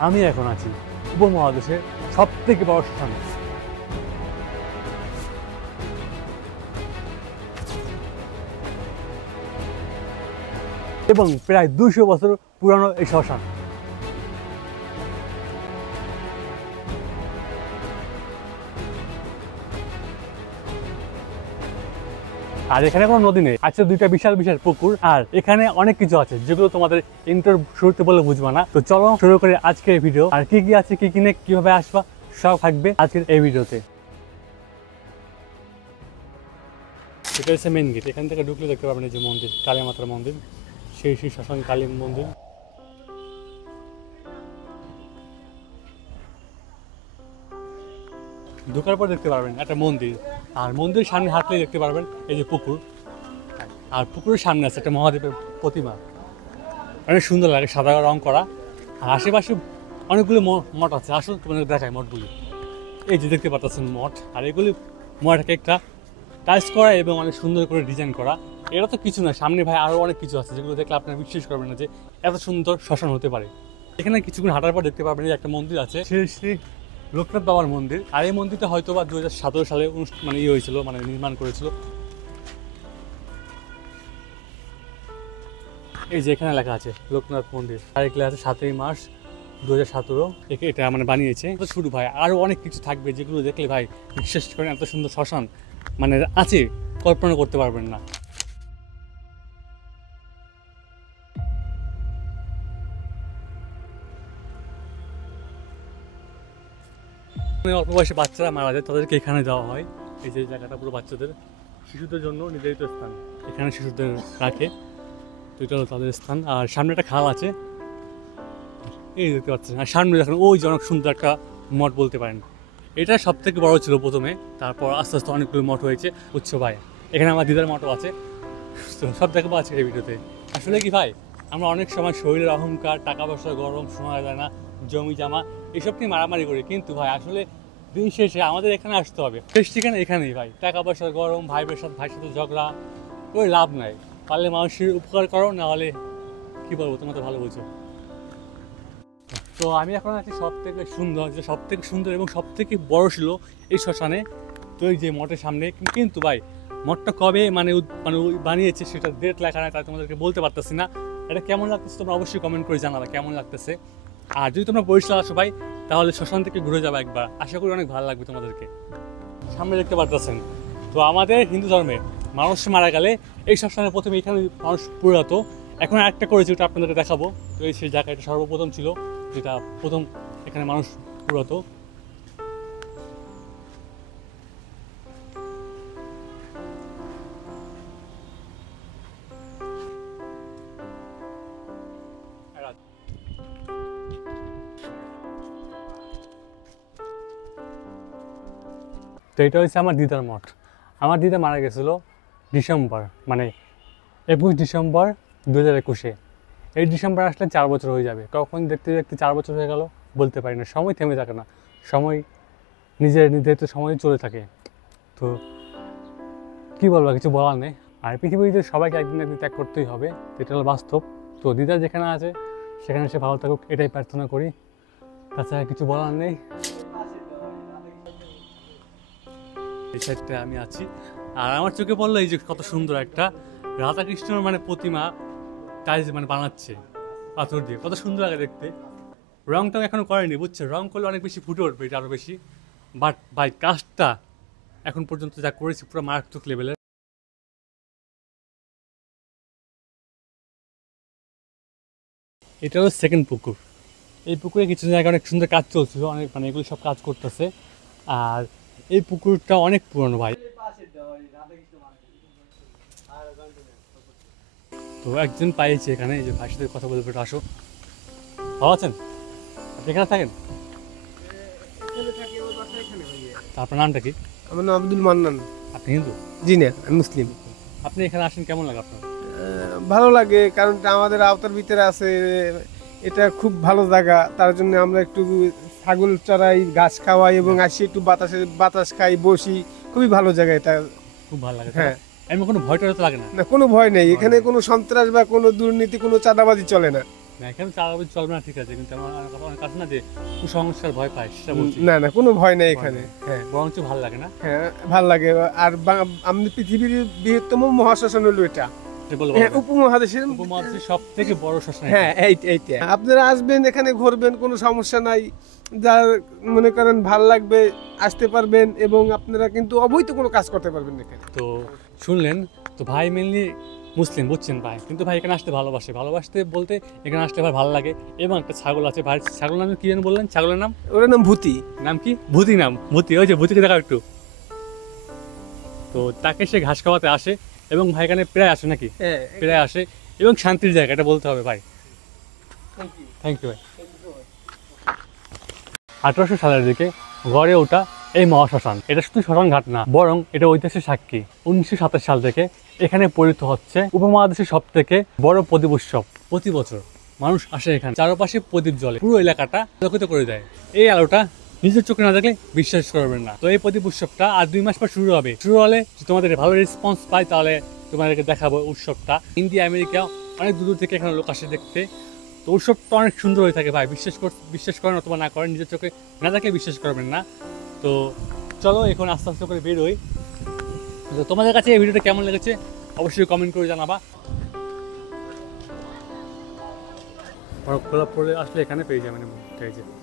আমি এখন আছি উপমহাদেশের সব থেকে বড় শ্মশানে। এবং প্রায় 200 বছর পুরানো এই শ্মশান। আর এখানে কোনো নদী নেই, আছে দুইটা বিশাল বিশাল পুকুর। আর এখানে অনেক কিছু আছে যেগুলো তোমাদের ইন্টার শুরুতে বলে বুঝবা না। তো চলো শুরু করে আজকের ভিডিও। আর কি কি আছে, কি কি নেই, কিভাবে আসবা, সব থাকবে আজকের এই ভিডিওতে। এটা হচ্ছে মেন গেট। এখান থেকে ঢুকলে দেখতে পাবেন এই যে মন্দির, কালী মাতার মন্দির, সেই শ্মশান কালী মন্দির। ঢোকার পর দেখতে পারবেন একটা মন্দির, আর মন্দিরের সামনে হাঁটলে দেখতে পারবেন এই যে পুকুর। আর পুকুরের সামনে আছে একটা মহাদেবের প্রতিমা, অনেক সুন্দর লাগে, সাদা রং করা। আর আশেপাশে অনেকগুলো মঠ আছে, আসলে তোমাদের দেখায় মঠগুলি। এই যে দেখতে পাচ্ছেন মঠ, আর এগুলি মঠ একটা টাইলস করা এবং অনেক সুন্দর করে ডিজাইন করা। এটা তো কিছু না, সামনে ভাই আরও অনেক কিছু আছে যেগুলো দেখলে আপনারা বিশ্বাস করবেন না যে এত সুন্দর শ্মশান হতে পারে। এখানে কিছুক্ষণ হাঁটার পর দেখতে পাবেন যে একটা মন্দির আছে, শ্রী লোকনাথ বাবার মন্দির। আর এই মন্দিরটা হয়তো বা 2017 সালে মানে হয়েছিল, মানে নির্মাণ করেছিল। এই যে এখানে লেখা আছে লোকনাথ মন্দির, তারিখ লেখা আছে 7ই মার্চ 2017 এটা মানে বানিয়েছে। তো শুরু ভাই আরও অনেক কিছু থাকবে যেগুলো দেখলে ভাই বিশ্বাস করেন এত সুন্দর শ্মশান মানে আছে, কল্পনা করতে পারবেন না। অল্প বয়সে বাচ্চারা মারা যায়, তাদেরকে এখানে দেওয়া হয়। এই যে জায়গাটা পুরো বাচ্চাদের, শিশুদের জন্য নির্ধারিত স্থান, এখানে শিশুদের রাখে। তো এটা হলো তাদের স্থান। আর সামনে একটা খাল আছে, এই দেখতে পাচ্ছেন। আর সামনে দেখেন ওই যে অনেক সুন্দর একটা মঠ বলতে পারেন। এটা সব থেকে বড় ছিল প্রথমে, তারপর আস্তে আস্তে অনেকগুলো মঠ হয়েছে। বুঝছো ভাই, এখানে আমার দিদার মঠও আছে। তো সব দেখাবো আজকের এই ভিডিওতে। আসলে কি ভাই, আমরা অনেক সময় শরীরের অহংকার, টাকা পয়সা, গরম, শোনা যায় না, জমি জামা এসব নিয়ে মারামারি করি। কিন্তু ভাই আসলে দিন শেষে আমাদের এখানে আসতে হবে। শেষ ঠিকানা এখানেই ভাই। টাকা পয়সার গরম, ভাইয়ের সাথে ঝগড়া ওই লাভ নাই। পারলে মানুষের উপকার করো, না হলে কী বলবো, তোমরা তো ভালো বুঝো। তো আমি এখন আছি সব থেকে সুন্দর এবং সব থেকে বড় ছিল এই শ্মশানে। তো এই যে মঠের সামনে। কিন্তু ভাই মঠটা কবে মানে বানিয়েছে সেটা ডেট লেখা নাই, তাই তোমাদেরকে বলতে পারতেছি না। এটা কেমন লাগতেছে তোমরা অবশ্যই কমেন্ট করে জানাবে কেমন লাগতেছে। আর যদি তোমরা বরিশাল আসো ভাই, তাহলে শ্মশান থেকে ঘুরে যাবে একবার, আশা করি অনেক ভালো লাগবে তোমাদেরকে। সামনে দেখতে পারতেছেন। তো আমাদের হিন্দু ধর্মে মানুষ মারা গেলে এই শ্মশানে প্রথমে এখানে মানুষ পুরাতো। এখন একটা করেছে, ওটা আপনাদেরকে দেখাবো। তো এই সেই জায়গাটা সর্বপ্রথম ছিল, যেটা প্রথম এখানে মানুষ পুরাতো। তো এটা হচ্ছে আমার দিদার মঠ। আমার দিদা মারা গেছিলো ডিসেম্বর, মানে 21 ডিসেম্বর 2021-এ। এই ডিসেম্বর আসলে 4 বছর হয়ে যাবে। কখন দেখতে দেখতে 4 বছর হয়ে গেল বলতে পারি না। সময় থেমে থাকে না, সময় নিজের নির্ধারিত সময় চলে থাকে। তো কী বলবো, কিছু বলার নেই। আর পৃথিবীতে সবাইকে একদিন একদিন ত্যাগ করতেই হবে, এটা হলো বাস্তব। তো দিদা যেখানে আছে সেখানে সে ভালো থাকুক, এটাই প্রার্থনা করি। তাছাড়া কিছু বলার নেই। এই সাইডটায় আমি আছি, আর আমার চোখে পড়লো এই যে কত সুন্দর একটা রাধাকৃষ্ণর মানে প্রতিমা টাইলস মানে বানাচ্ছে পাথর দিয়ে, কত সুন্দর লাগে দেখতে। রংটা এখনো করেনি, বুঝছে, রং করলে অনেক বেশি ফুটে উঠবে এটা আরও বেশি। বাট ভাই কাজটা এখন পর্যন্ত যা করেছি পুরো মারাত্মক লেভেলের। এটা হলো সেকেন্ড পুকুর। এই পুকুরে কিছু জায়গায় অনেক সুন্দর কাজ চলছিল, অনেক মানে এগুলো সব কাজ করতেছে। আর এই পুকুরটা অনেক পুরনো ভাই। তো একজন পাইছে এখানে, এই যে ভাইয়ের সাথে কথা বলবো, আসো। ভালো আছেন? আপনি এখানে থাকেন? আপনার নামটা কি? আমার নাম আব্দুল মান্নান। আপনি হিন্দু? জি না, আমি মুসলিম। আপনি এখানে আসেন, কেমন লাগে আপনার? ভালো লাগে, কারণ এটা আমাদের আওতার ভিতরে আছে। এটা খুব ভালো জায়গা, তার জন্য আমরা একটু ছাগল চড়াই, ঘাস খাওয়াই এবং আসি একটু বাতাস খাই, বসি। খুবই ভালো জায়গা এটা। খুব ভালো লাগে। হ্যাঁ, এমন কোনো ভয় টয় তো লাগে না? না, কোনো ভয় নেই এখানে। কোনো সন্ত্রাস বা কোনো দুর্নীতি, কোনো চাঁদাবাজি চলে না। না এখানে চাঁদাবাজি চলবে না ঠিক আছে, কিন্তু আমার অনেক কাছে না যে কুসংস্কার ভয় পায় সেটা বলছি। না না, কোনো ভয় নেই এখানে। হ্যাঁ বরঞ্চ ভালো লাগে না, হ্যাঁ, ভাল লাগে। আর আমাদের পৃথিবীর বৃহত্তম মহাশ্মশান হলো এটা। এটা বলবো হ্যাঁ, উপমহাদেশের। উপমহাদেশের সব থেকে বড় শ্মশান। হ্যাঁ এইটা আপনারা আসবেন, এখানে ঘুরবেন, কোনো সমস্যা নাই। যার মনে করেন ভাল লাগবে আসতে পারবেন, এবং আপনারা কিন্তু অবৈধ কোনো কাজ করতে পারবেন না এখানে। তো শুনলেন তো, ভাই মেনলি মুসলিম, বুঝছেন ভাই, কিন্তু ভাই এখানে আসতে ভালোবাসতে বলতে এখানে আসতে ভাই ভালো লাগে। এবং একটা ছাগল আছে ভাই, ছাগলের নাম কি যেন বললেন, ছাগলের নাম? ওর নাম ভূতি। নাম কি? ভূতি নাম, ভূতি। ওই যে ভূতিকে দেখাও একটু। তো তাকে সে ঘাস খাওয়াতে আসে, এবং ভাই এখানে প্রায় আসে নাকি, হ্যাঁ, প্রায় আসে, এবং শান্তির জায়গা, এটা বলতে হবে ভাই। থ্যাংক ইউ ভাই। 1800 সালের দিকে গড়ে ওঠা এই মহাশ্মশান, এটা শুধু শ্মশান ঘাট না, বরং এটা ঐতিহাসিক সাক্ষী। 1927 সাল থেকে এখানে পরিচিত হচ্ছে উপমহাদেশের সব থেকে বড় প্রদীপ উৎসব। প্রতি বছর মানুষ আসে এখানে, চারপাশে প্রদীপ জ্বলে, পুরো এলাকাটা আলোকিত করে দেয়। এই আলোটা নিজের চোখে না দেখলে বিশ্বাস করবেন না। তো এই প্রদীপ উৎসবটা আর 2 মাস পর শুরু হবে। শুরু হলে যদি তোমাদের ভালো রেসপন্স পাই, তাহলে তোমাদেরকে দেখাবো উৎসবটা। ইন্ডিয়া, আমেরিকা অনেক দূর থেকে এখানে লোক আসে দেখতে। তো উৎসবটা অনেক সুন্দর হয়ে থাকে ভাই, বিশ্বাস করেন অথবা না করেন, নিজের চোখে না দেখলে বিশ্বাস করবেন না। তো চলো এখন আস্তে আস্তে করে বের হই। তো তোমাদের কাছে এই ভিডিওটা কেমন লেগেছে অবশ্যই কমেন্ট করে জানাবা। খোলা পড়লে আসলে এখানে পেয়ে যাবেন।